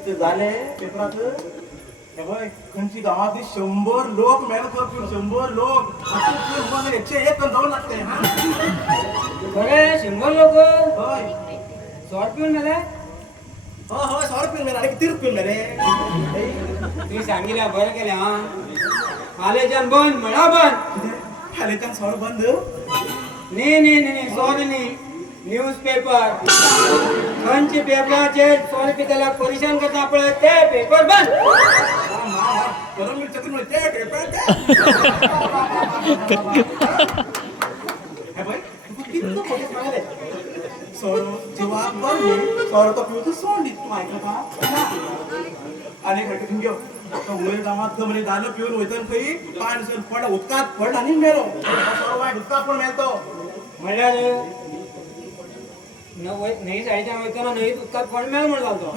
किती झाले पेपरात हे बघ खंची गावातली 100 लोक मेहनत करतील 100 लोक 101 2 लागते हा बरे 100 लोक होय 100 पिऊन गेले हो हो 100 रुपये मेले आणि किती रुपये मेले तुम्ही सांगितल्या बरं केल्या हा कॉलेजान बंद म्हणा बंद खाली त्या 100 बंद नाही सॉरी नाही न्यूज पेपर खंची पेपराचे सॉरी पिताला परेशान करता पडत ते पेपर बंद गरम मिरची चटणी ते पेपर हे भाई तू किती मोठे सांगाले सर जेव्हा बंद सर तो पिऊ तू सोडली तू ऐकलं का आणि घडे घेऊन घेऊ तो उमेर गावात म्हणजे दालं पिऊन होतं काही पाणी पड उदकात पड आणि मेलो सर वाईट उदकात पण मेलतो म्हणल्यार नाही शाळेच्या वयताना नाही उदकात पण मेळ म्हणून लागतो